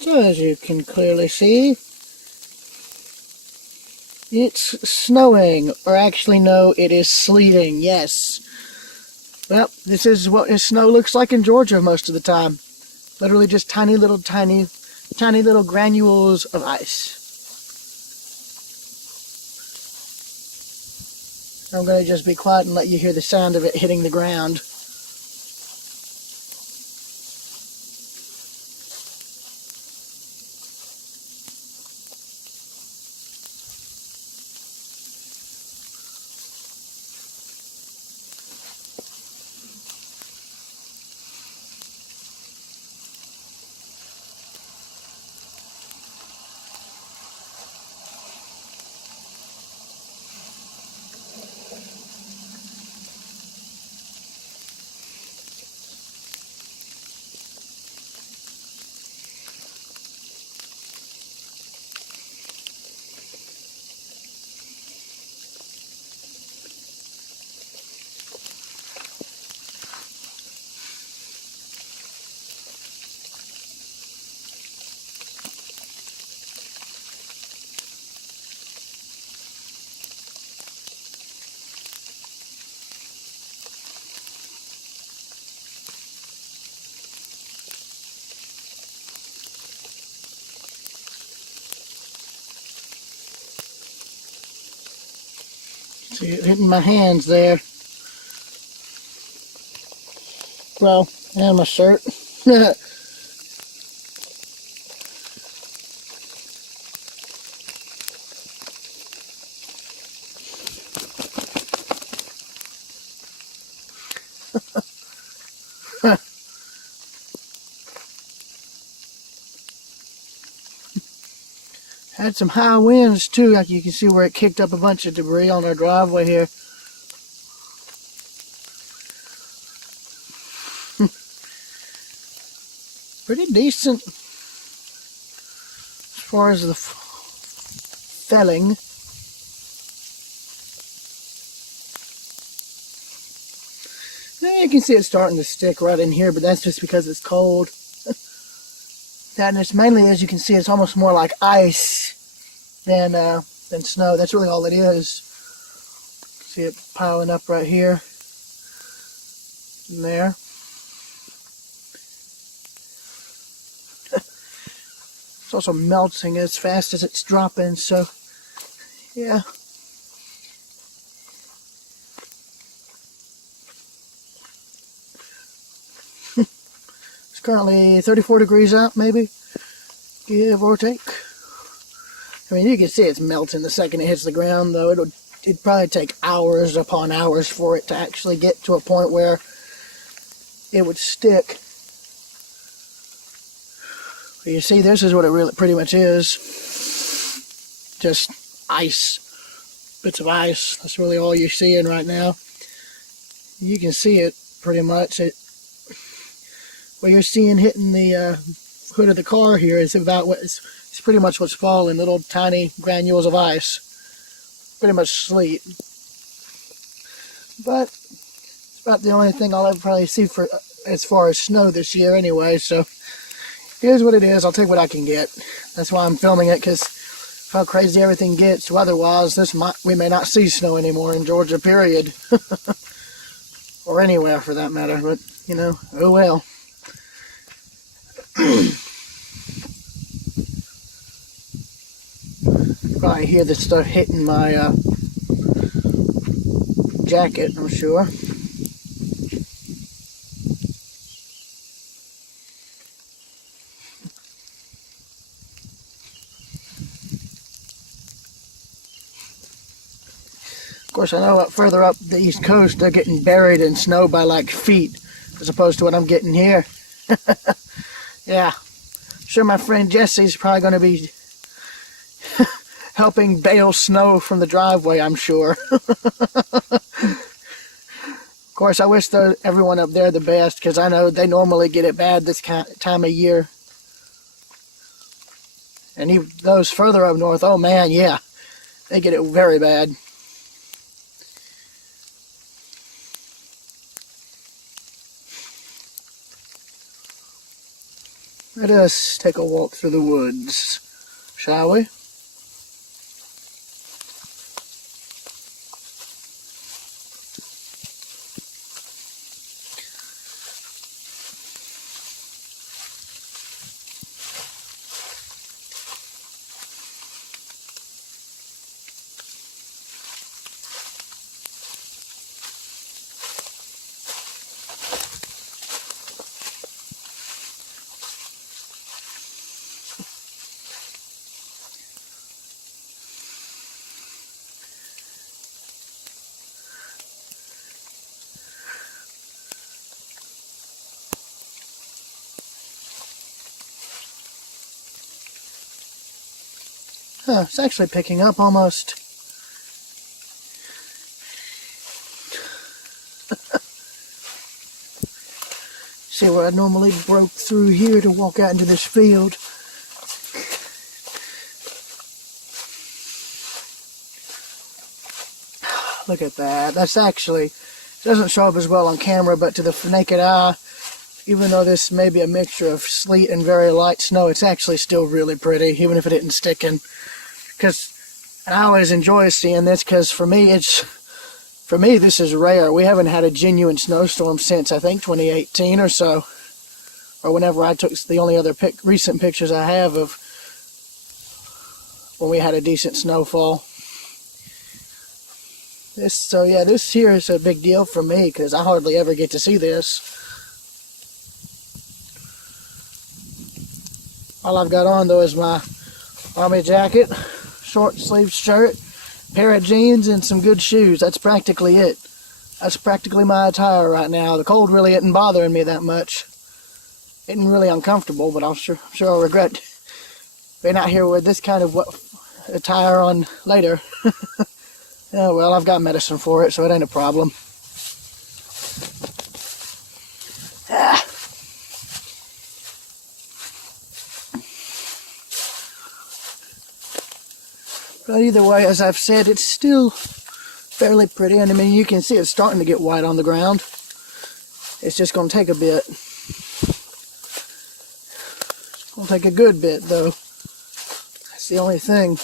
So as you can clearly see, it's snowing, or actually no, it is sleeting, yes. Well, this is what snow looks like in Georgia most of the time. Literally just tiny little granules of ice. I'm going to just be quiet and let you hear the sound of it hitting the ground. See it hitting my hands there. Well, and my shirt. Had some high winds too, like you can see where it kicked up a bunch of debris on our driveway here. Pretty decent as far as the felling. Now you can see it starting to stick right in here, but that's just because it's cold. That, and it's mainly, as you can see, it's almost more like ice than snow. That's really all it is. See it piling up right here and there. It's also melting as fast as it's dropping, so yeah. It's currently 34 degrees out, maybe, give or take. I mean, you can see it's melting the second it hits the ground, though. It'd probably take hours upon hours for it to actually get to a point where it would stick. But you see, this is what it really pretty much is. Just ice. Bits of ice. That's really all you're seeing right now. You can see it pretty much. What you're seeing hitting the hood of the car here is about what it's pretty much what's falling. Little tiny granules of ice. Pretty much sleet. But it's about the only thing I'll ever probably see for as far as snow this year anyway, so here's what it is. I'll take what I can get. That's why I'm filming it, because how crazy everything gets weather-wise, we may not see snow anymore in Georgia, period. Or anywhere for that matter, but you know, oh well. Probably hear this stuff hitting my jacket, I'm sure. Of course, I know up further up the East Coast, they're getting buried in snow by like feet, as opposed to what I'm getting here. Yeah, sure my friend Jesse's probably going to be helping bale snow from the driveway, I'm sure. Of course, I wish everyone up there the best, because I know they normally get it bad this time of year. And even those further up north, oh man, yeah, they get it very bad. Let us take a walk through the woods, shall we? Huh, it's actually picking up almost. See where I normally broke through here to walk out into this field. Look at that. That's actually, it doesn't show up as well on camera, but to the naked eye, even though this may be a mixture of sleet and very light snow, it's actually still really pretty, even if it isn't sticking. Because I always enjoy seeing this, because for me, this is rare. We haven't had a genuine snowstorm since, I think, 2018 or so. Or whenever I took the only other recent pictures I have of when we had a decent snowfall. So yeah, this here is a big deal for me, because I hardly ever get to see this. All I've got on, though, is my army jacket, short sleeved shirt, pair of jeans, and some good shoes. That's practically it. That's practically my attire right now. The cold really isn't bothering me that much. Isn't really uncomfortable, but I'm sure I'll regret being out here with this kind of attire on later. Yeah, well, I've got medicine for it, so it ain't a problem. Ah. But either way, as I've said, it's still fairly pretty, and I mean, you can see it's starting to get white on the ground. It's just going to take a bit. It's going to take a good bit, though. That's the only thing.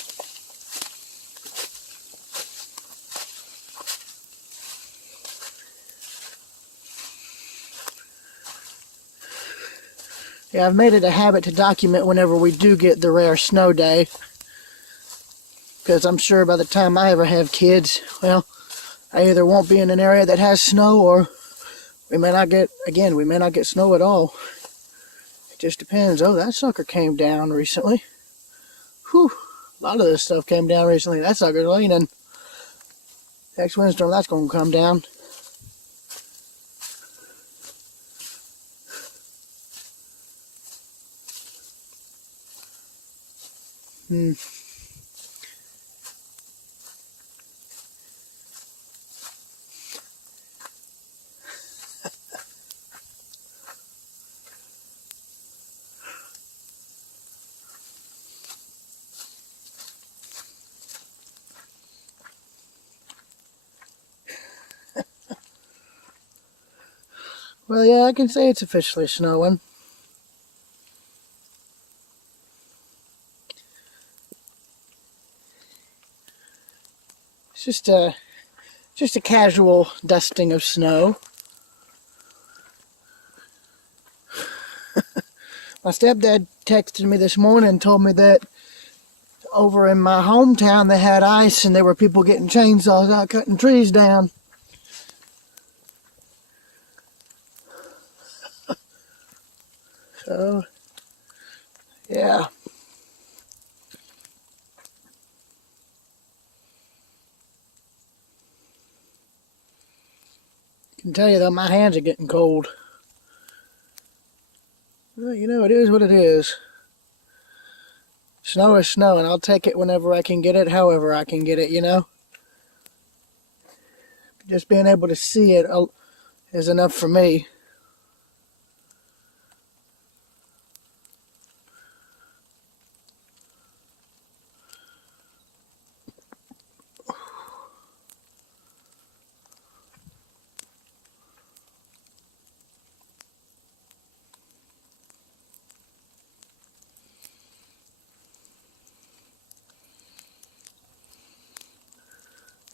Yeah, I've made it a habit to document whenever we do get the rare snow day. Because I'm sure by the time I ever have kids, well, I either won't be in an area that has snow, or we may not get snow at all. It just depends. Oh, that sucker came down recently. Whew, a lot of this stuff came down recently. That sucker's leaning. Next windstorm, that's going to come down. Well, yeah, I can say it's officially snowing. It's just a casual dusting of snow. My stepdad texted me this morning and told me that over in my hometown they had ice and there were people getting chainsaws out cutting trees down. So, yeah. I can tell you though, my hands are getting cold. Well, you know, it is what it is. Snow is snow, and I'll take it whenever I can get it, however I can get it, you know? Just being able to see it is enough for me.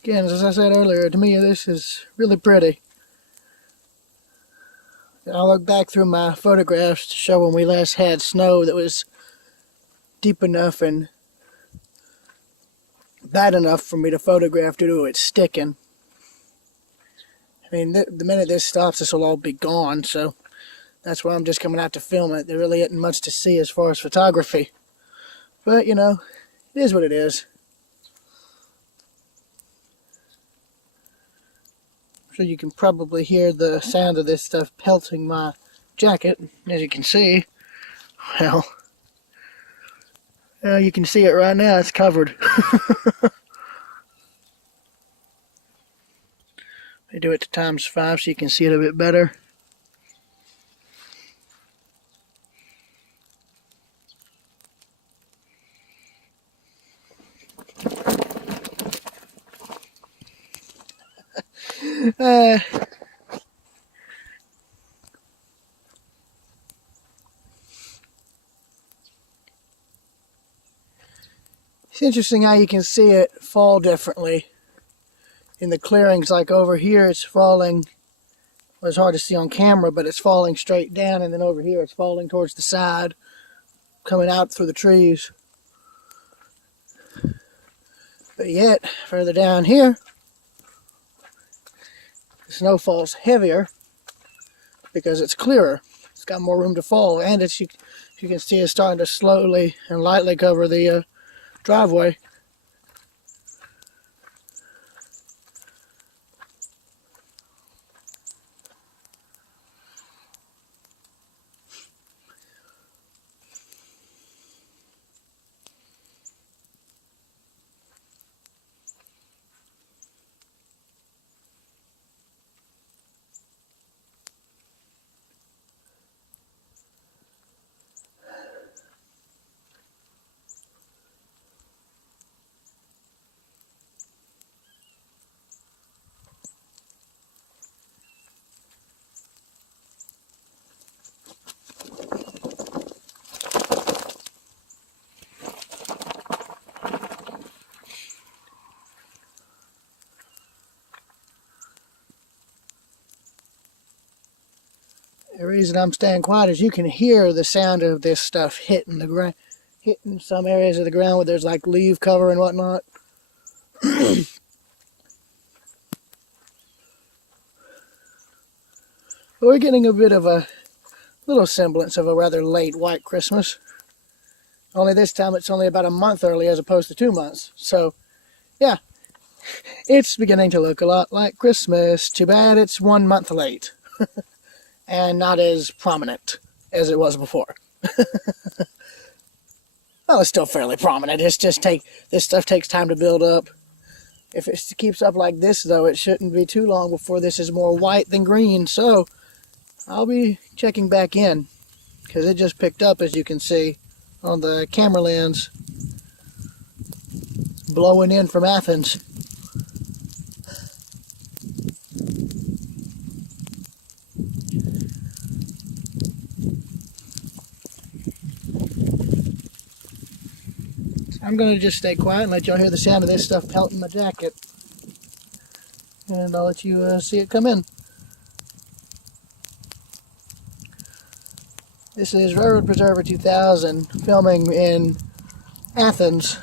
Again, as I said earlier, to me this is really pretty. I'll look back through my photographs to show when we last had snow that was deep enough and bad enough for me to photograph due to it sticking. I mean, the minute this stops, this will all be gone, so that's why I'm just coming out to film it. There really isn't much to see as far as photography. But, you know, it is what it is. So you can probably hear the sound of this stuff pelting my jacket. As you can see, well, you can see it right now. It's covered. I do it to ×5 so you can see it a bit better. It's interesting how you can see it fall differently in the clearings. Like over here it's falling, well, it's hard to see on camera, but it's falling straight down, and then over here it's falling towards the side, coming out through the trees. But yet, further down here, the snow falls heavier because it's clearer. It's got more room to fall, and it's, you can see it's starting to slowly and lightly cover the driveway. The reason I'm staying quiet is you can hear the sound of this stuff hitting the ground, hitting some areas of the ground where there's like leaf cover and whatnot. But we're getting a bit of a little semblance of a rather late white Christmas. Only this time it's only about a month early as opposed to 2 months. So, yeah, it's beginning to look a lot like Christmas. Too bad it's 1 month late. And not as prominent as it was before. Well, it's still fairly prominent. It's just this stuff takes time to build up. If it keeps up like this, though, it shouldn't be too long before this is more white than green. So I'll be checking back in because it just picked up, as you can see on the camera lens. It's blowing in from Athens. I'm going to just stay quiet and let y'all hear the sound of this stuff pelting my jacket. And I'll let you see it come in. This is Railroad Preserver 2000, filming in Athens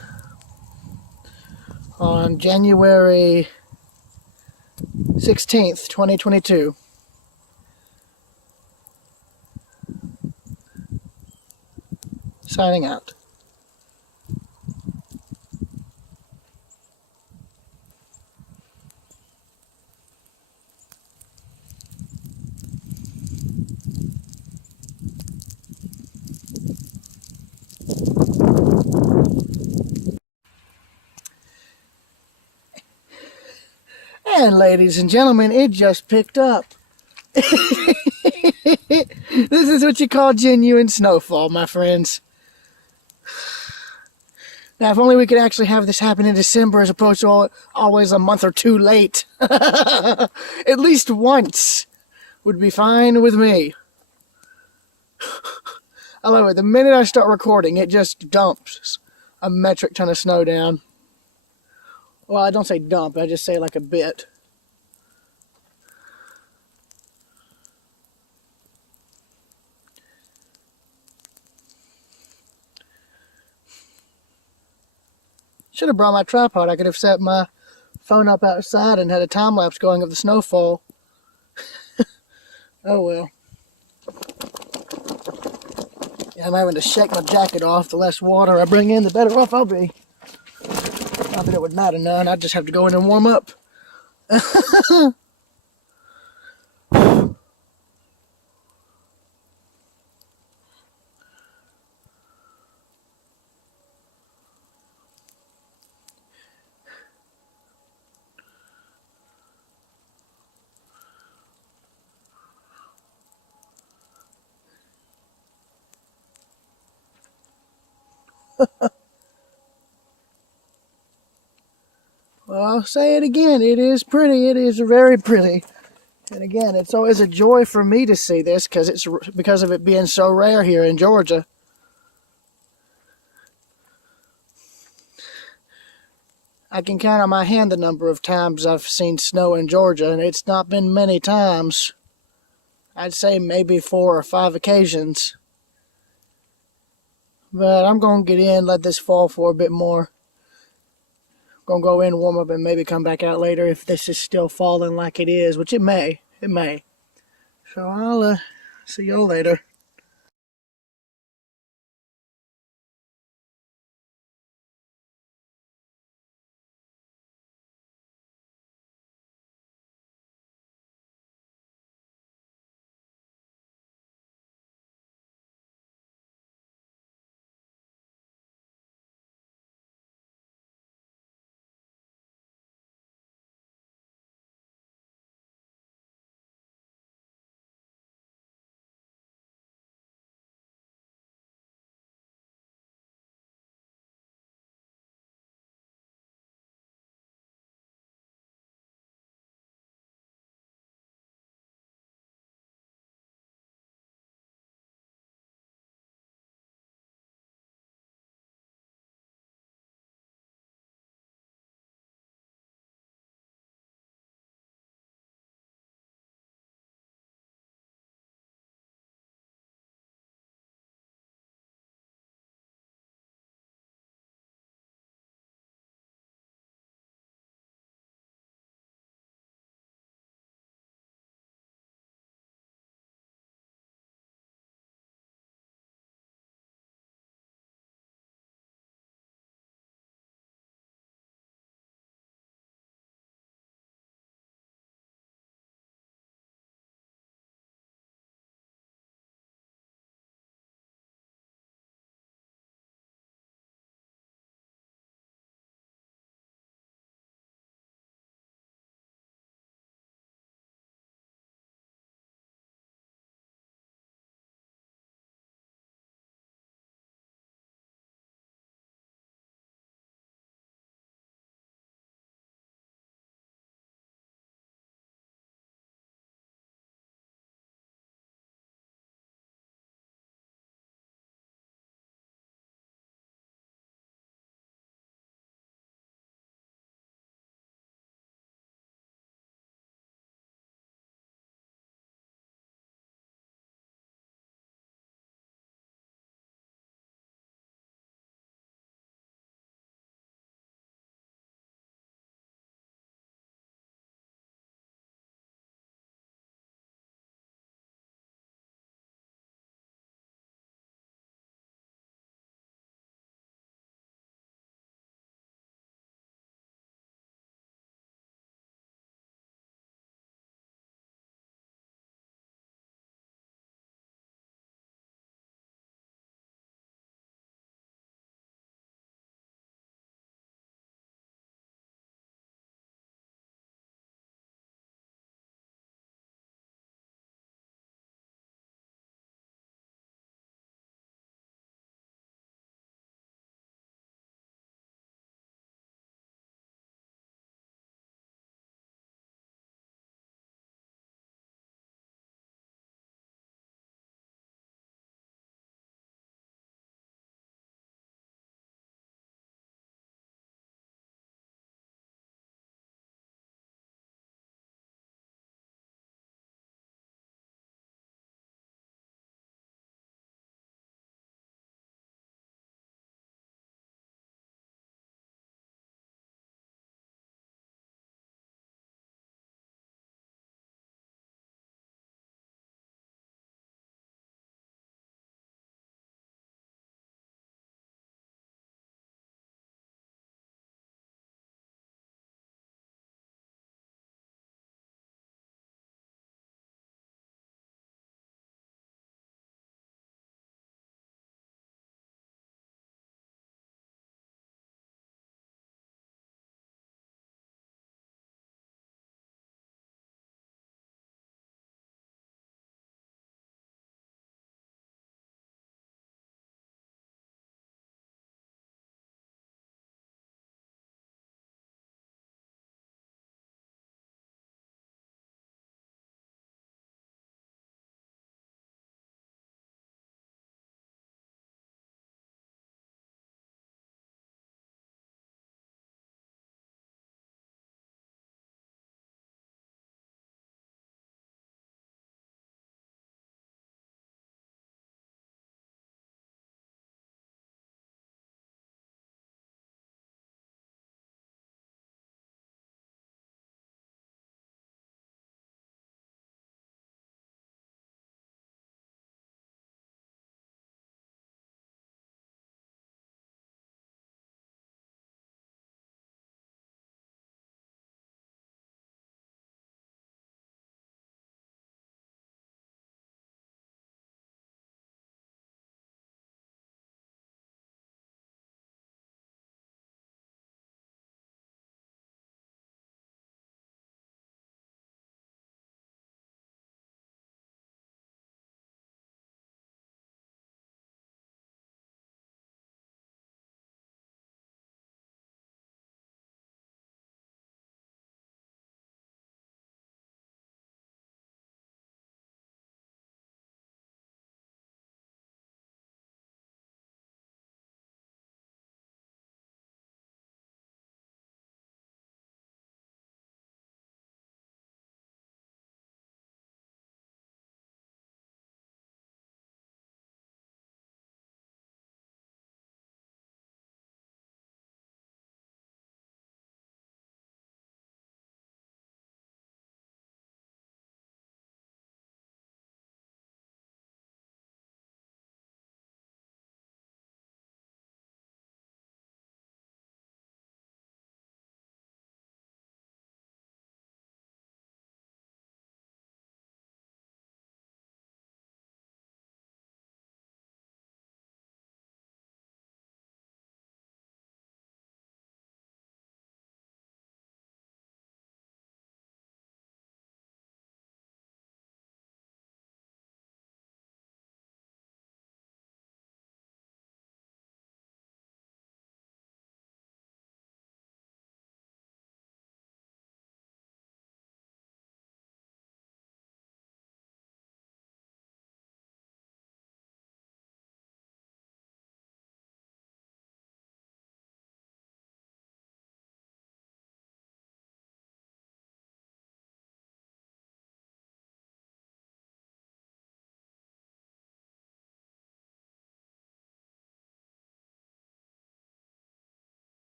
on January 16th, 2022. Signing out. And ladies and gentlemen, it just picked up. This is what you call genuine snowfall, my friends. Now, if only we could actually have this happen in December as opposed to always a month or two late. At least once would be fine with me. I love it. The minute I start recording, it just dumps a metric ton of snow down. Well, I don't say dump, I just say like a bit. Should have brought my tripod. I could have set my phone up outside and had a time lapse going of the snowfall. Oh well. Yeah, I'm having to shake my jacket off. The less water I bring in, the better off I'll be. Not that it would matter none. I'd just have to go in and warm up. Well, I'll say it again. It is pretty. It is very pretty. And again, it's always a joy for me to see this because of it being so rare here in Georgia. I can count on my hand the number of times I've seen snow in Georgia, and it's not been many times. I'd say maybe 4 or 5 occasions. But I'm going to get in, let this fall for a bit more. I'm going to go in, warm up, and maybe come back out later if this is still falling like it is, which it may. It may. So I'll see y'all later.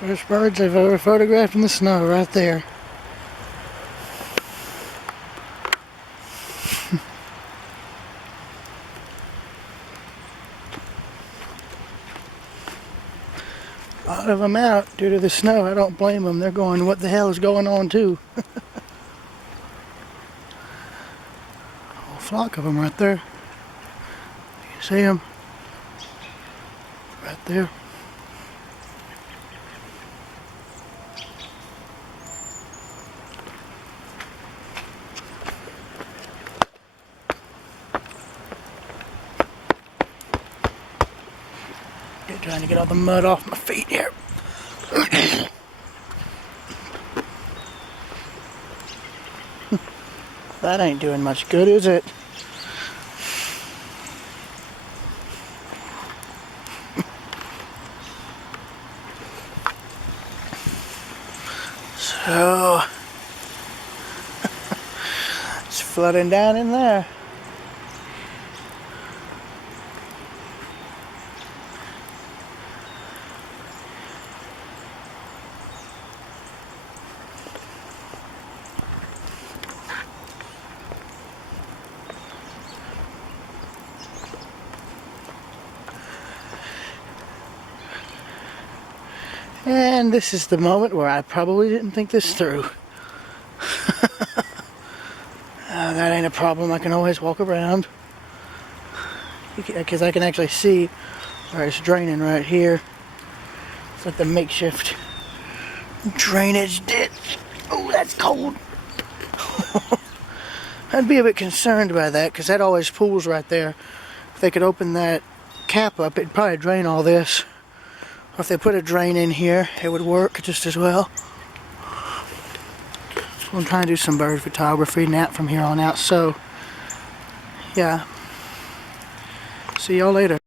First birds I've ever photographed in the snow right there. A lot of them out due to the snow. I don't blame them. They're going, what the hell is going on too? A whole flock of them right there. You see them? Right there. Trying to get all the mud off my feet here. That ain't doing much good, is it? So it's flooding down in there. And this is the moment where I probably didn't think this through. That ain't a problem. I can always walk around. Because I can actually see where it's draining right here. It's like the makeshift drainage ditch. Oh, that's cold. I'd be a bit concerned by that because that always pools right there. If they could open that cap up, it'd probably drain all this. Or if they put a drain in here, it would work just as well. So I'm trying to do some bird photography now from here on out. So, yeah. See y'all later.